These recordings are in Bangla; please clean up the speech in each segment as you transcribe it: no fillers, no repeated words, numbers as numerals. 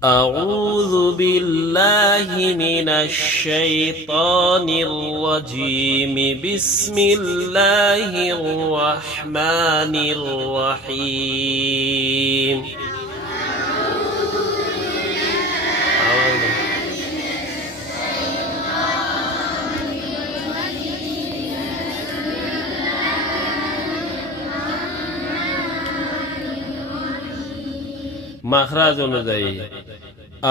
أعوذ بالله من الشيطان الرجيم بسم الله الرحمن الرحيم مخرج অনুযায়ী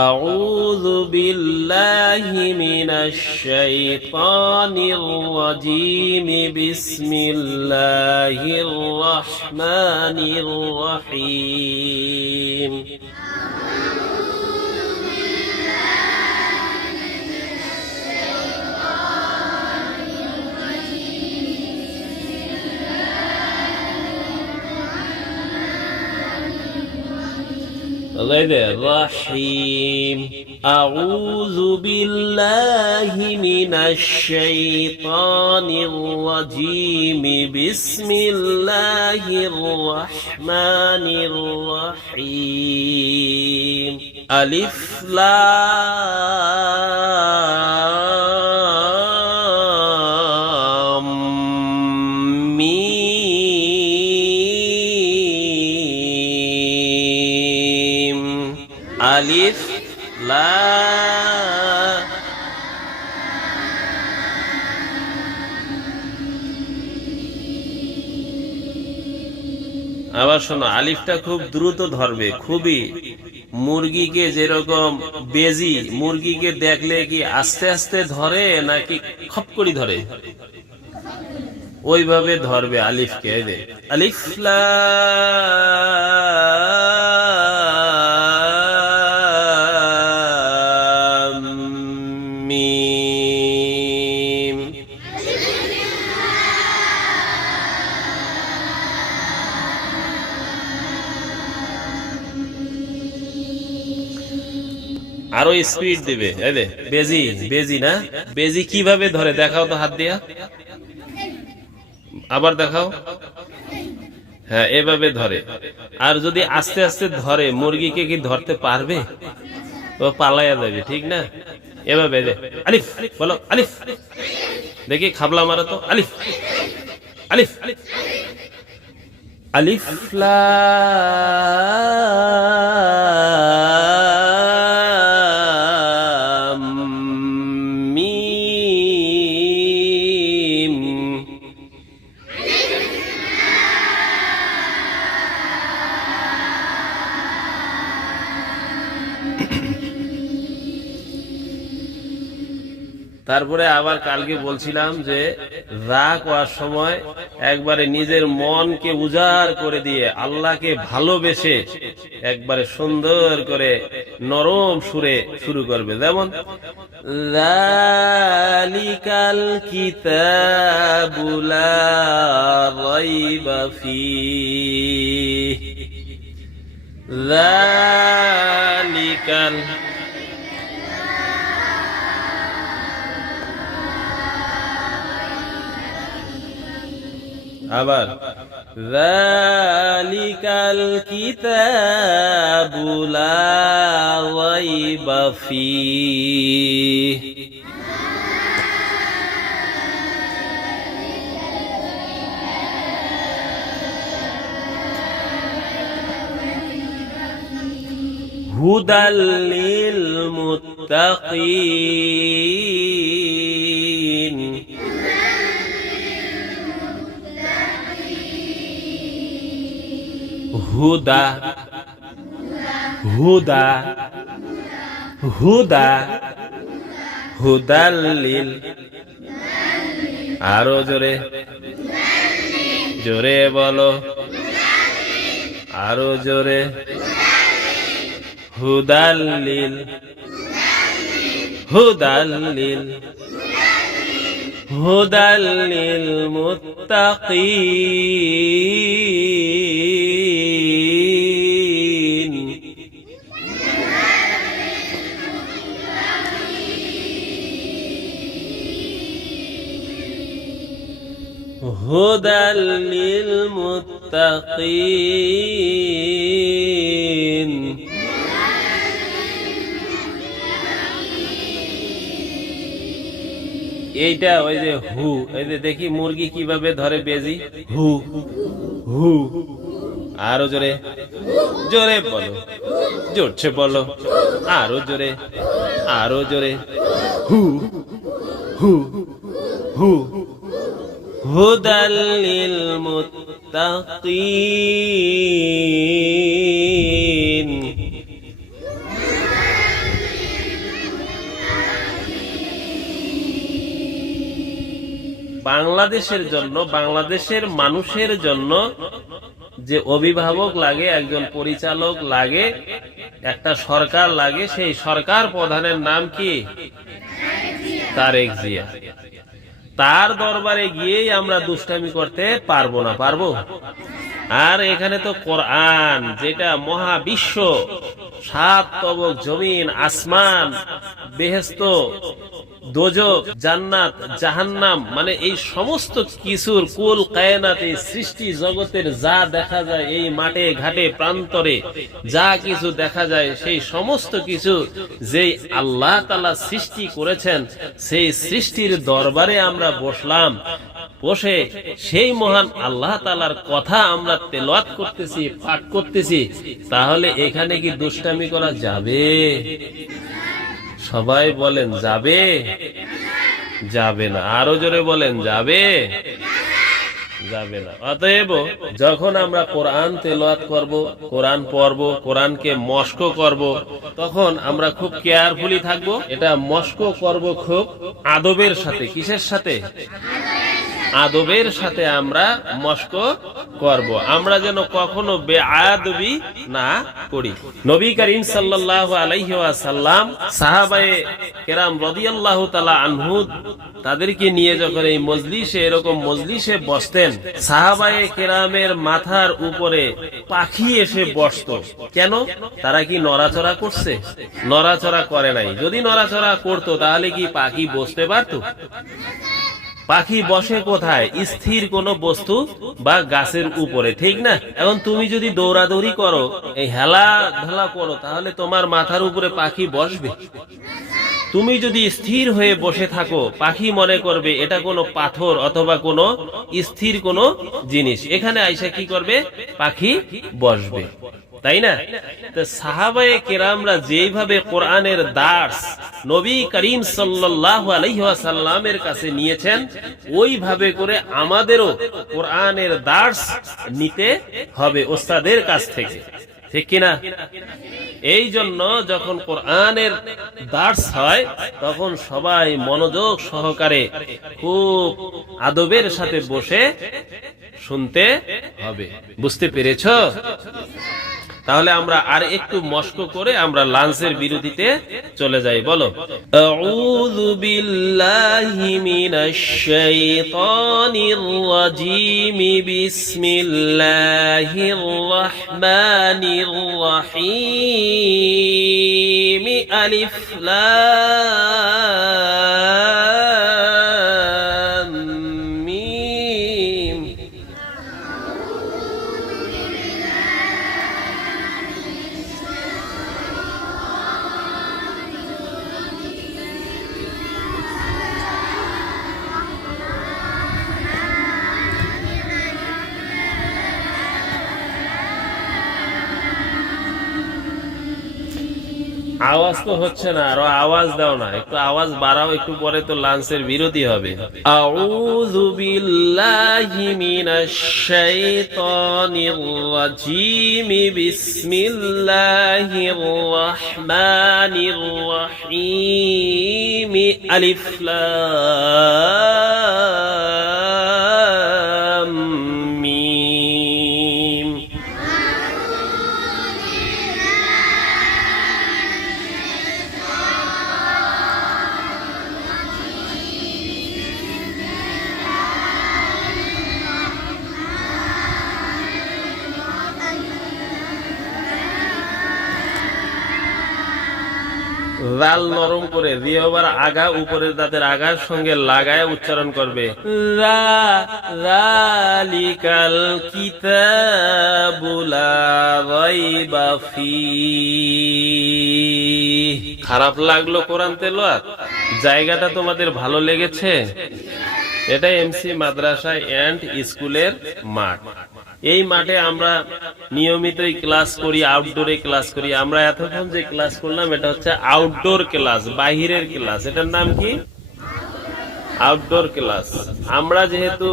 أعوذ بالله من الشيطان الرجيم بسم الله الرحمن الرحيم الرحيم أعوذ بالله من الشيطان الرجيم بسم الله الرحمن الرحيم ألف لام ميم ألف لا আবার শোনো, আলিফটা খুব দ্রুত ধরবে, খুবই। মুরগিকে যেরকম বেজি মুরগিকে দেখলে কি আস্তে আস্তে ধরে নাকি খপ করে ধরে, ওইভাবে ধরবে আলিফকে। আলিফ লাম মিম। আরো স্পিড দিবে। বেজি বেজি না, বেজি কিভাবে ধরে দেখাও তো, হাত দিয়া আবার দেখাও। হ্যাঁ, এভাবে ধরে। আর যদি আস্তে আস্তে ধরে, মুরগিকে কি ধরতে পারবে? ও পালাইয়া যাবে, ঠিক না? এভাবে আলিফ বলো, আলিফ। দেখি খাবলা মারো তো, আলিফ আলিফ আলিফ লাম মিম। তারপরে আবার কালকে বলছিলাম যে রাগ হওয়ার সময় একবারে নিজের মনকে উজাড় করে দিয়ে আল্লাহকে ভালোবেসে একবারে সুন্দর করে নরম সুরে শুরু করবে। যেমন যালিকাল কিতাবু লা রাইবা ফীহি, যালিকাল। আবার যালিকাল কিতাবু লা রাইবা ফীহি, হুদাল লিল মুত্তাকিন। হুদা হুদা হুদা হুদাল্লিল। আরো জোরে জোরে বলো, আরো জোরে। হুদাল্লিল হুদাল্লিল হুদাল্লিল মুত্তাকিন। হুদাল লিল মুত্তাকিন। এইটা ওই যে হু, এই যে দেখি মুরগি কিভাবে ধরে বেজি, হু হু। আরো জোরে, জোরে বলো, জোরছে বলো, আরো জোরে, আরো জোরে, হু হু হু। হুদাল লিল মুত্তাকিন। বাংলাদেশের জন্য, বাংলাদেশের মানুষের জন্য যে অভিভাবক লাগে, একজন পরিচালক লাগে, একটা সরকার লাগে, সেই সরকার প্রধানের নাম কি? তারেক জিয়া। তার দরবারে গিয়েই আমরা দুষ্টামি করতে পারবো না? পারবো? আর এখানে তো কোরআন, যেটা মহাবিশ্ব, সাত তবক জমিন আসমান, বেহেশত দোজখ জান্নাত জাহান্নাম, মানে এই সমস্ত কিছুর কুল কায়নাত, এই সৃষ্টি জগতের যা দেখা যায়, এই মাঠে ঘাটে প্রান্তরে যা কিছু দেখা যায়, সেই সমস্ত কিছু যেই আল্লাহ তাআলা সৃষ্টি করেছেন, সেই সৃষ্টির দরবারে আমরা বসলাম, বসে সেই মহান আল্লাহ তাআলার কথা আমরা তেলাওয়াত করতেছি, পাঠ করতেছি, তাহলে এখানে কি দুষ্টামি করা যাবে? সবাই বলেন যাবে? যাবে না। আরো জোরে বলেন যাবে? যাবে না। অতএব যখন আমরা কোরআন তেলাওয়াত করব, কোরআন পড়ব, কোরআনকে মস্ক করব, তখন আমরা খুব কেয়ারফুলি থাকব। এটা মস্ক করব খুব আদবের সাথে। কিসের সাথে? আদবের সাথে আমরা মস্ক করব, আমরা যেন কখনো বেআদবি না করি। নবী করিম সাল্লাল্লাহু আলাইহি ওয়াসাল্লাম সাহাবায়ে কেরাম রাদিয়াল্লাহু তাআলা আনহু তাদেরকে নিয়ে যখন এই মজলিসে, এরকম মজলিসে বসতেন, সাহাবায়ে কেরামের মাথার উপরে পাখি এসে বসতো। কেন? তারা কি নড়াচড়া করছে? নড়াচড়া করে নাই। যদি নড়াচড়া করতো তাহলে কি পাখি বসতে পারতো? পাখি বসে কোথায়? স্থির কোনো বস্তু বা গাছের উপরে, ঠিক না? এখন তুমি যদি দৌড়াদৌড়ি করো, এই হেলা ঢালা করো, তাহলে তোমার মাথার উপরে পাখি বসবে? তুমি যদি স্থির হয়ে বসে থাকো, পাখি মনে করবে এটা কোনো পাথর অথবা কোনো স্থির কোনো জিনিস, এখানে আইসা কি করবে? পাখি বসবে, তাই না? তো সাহাবায়ে কেরামরা যেইভাবে কোরআনের দার্স নবী করিম সাল্লাল্লাহু আলাইহি ওয়াসাল্লামের কাছে নিয়েছেন, ওইভাবে করে আমাদেরও কোরআনের দার্স নিতে হবে ওস্তাদের কাছ থেকে, ঠিক কিনা? এই জন্য যখন কোরআনের দার্স হয়, তখন সবাই মনোযোগ সহকারে খুব আদবের সাথে বসে শুনতে হবে। বুঝতে পেরেছো? তাহলে আমরা আর একটু মস্ক করে আমরা লাঞ্চের বিরতিতে চলে যাই। বলো, আউযু বিল্লাহি মিনাশ শাইতানির রাজীম, বিসমিল্লাহির রহমানির রহিম, আলিফ লাম মিম। আওয়াজ তো হচ্ছে না, আরো আওয়াজ দাও না, একটু আওয়াজ বাড়াও, একটু পরে তো লাঞ্চের বিরতি হবে। আউযু বিল্লাহি মিনাশ শাইতানির রাজীম, বিসমিল্লাহির রহমানির রহিম, আলিফ লাম মিম। লাল নরম করে দিয়ে আবার আগা উপরের দাঁতের আগার সঙ্গে লাগায় উচ্চারণ করবে। যালিকাল কিতাবু লা রাইবা ফীহ। খারাপ লাগলো কোরআন তেলাওয়াত? জায়গাটা তোমাদের ভালো লেগেছে? এটা এমসি মাদ্রাসা এন্ড স্কুলের মাঠ। এই মাঠে আমরা নিয়মিতই ক্লাস করি, আউটডোরে ক্লাস করি। আমরা এতক্ষণ যে ক্লাস করলাম এটা হচ্ছে আউটডোর ক্লাস, বাহিরের ক্লাস। এটার নাম কি? Outdoor class. আমরা যেহেতু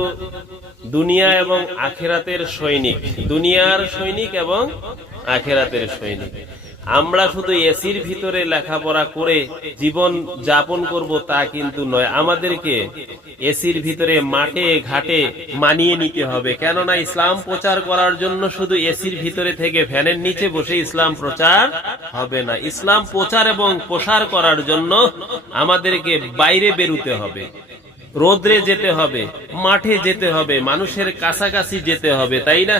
দুনিয়া এবং আখেরাতের সৈনিক, দুনিয়ার সৈনিক এবং আখেরাতের সৈনিক, আমরা শুধু এসির ভিতরে লেখাপড়া করে জীবন যাপন করব তা কিন্তু নয়। আমাদেরকে এসির ভিতরে মাঠে ঘাটে মানিয়ে নিতে হবে। কেননা ইসলাম প্রচার করার জন্য শুধু এসির ভিতরে থেকে ফ্যানের নিচে বসে ইসলাম প্রচার হবে না। ইসলাম প্রচার এবং প্রসার করার জন্য আমাদেরকে বাইরে বেরোতে হবে, রোদ্রে যেতে হবে, মাঠে যেতে হবে, মানুষের কাছাকাছি যেতে হবে, তাই না?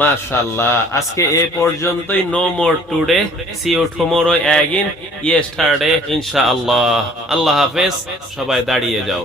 মাশাআল্লাহ, আজকে এ পর্যন্তই। No more today, see you tomorrow again, yesterday ইনশাআল্লাহ। আল্লাহ হাফেজ। সবাই দাঁড়িয়ে যাও।